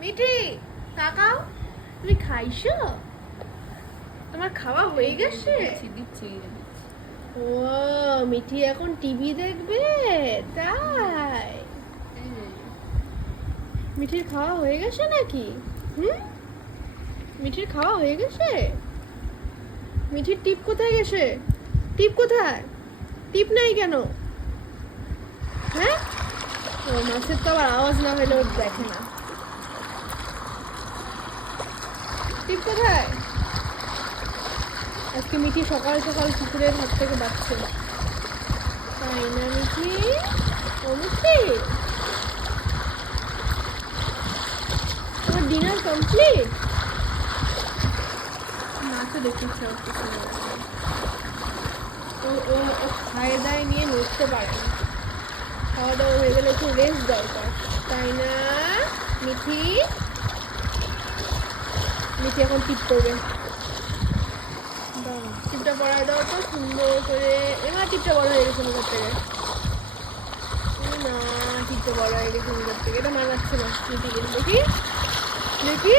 মিঠি তাকাও, তুমি খাইছো? তোমার খাওয়া হয়ে গেছে? ও মিঠি এখন টিভি দেখবে, তাই? মিঠির খাওয়া হয়ে গেছে নাকি? মিঠির খাওয়া হয়ে গেছে? মিঠির টিপ কোথায় গেছে? টিপ কোথায়? টিপ নাই কেন? হ্যাঁ, ও মাছের তো আবার আওয়াজ না হলে ওর দেখে না। টিপ কোথায়? আজকে মিঠি সকাল সকাল কুকুরের হাত থেকে বাঁচছে, তাই না মিঠি? ও মিঠি, তোমার ডিনার কমপ্লিট? না তো দেখেছি ও ও ও খায় দায় নিয়ে নড়তে পারে না। খাওয়া দাওয়া হয়ে গেলে একটু রেস্ট দরকার, তাই না মিঠি? মিঠি এখন টিপ করবে, টিপটা পড়ায় দাও তো সুন্দর করে। এবার টিপটা বড় হয়ে গেছে মুখের থেকে। না, টিপটা বড় হয়ে গেছে মুখের থেকে। এটা মানাচ্ছে না মিঠিকে। দেখি দেখি,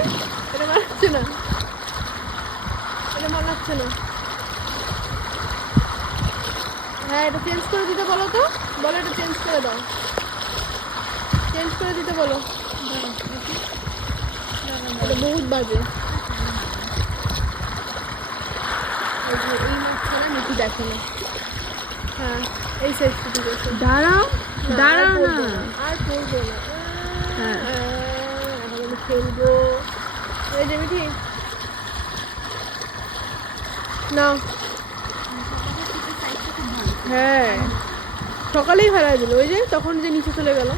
এটা মানাচ্ছে না, এটা মানাচ্ছে না। হ্যাঁ, এটা চেঞ্জ করে দিতে বলো তো, বলো এটা চেঞ্জ করে দাও, চেঞ্জ করে দিতে বলো। এটা বহুত বাজে। এই মাছ ছাড়া মিঠি দেখে না। হ্যাঁ, এই সাইজ ঠিক আছে। দাঁড়াও দাঁড়াও না, আর পড়বো না। হ্যাঁ। এখন আমি খেলবো। এই যে মিঠি নাও। হ্যাঁ, সকালেই ফেলাই দিল, ওই যে তখন যে নিচে চলে গেল।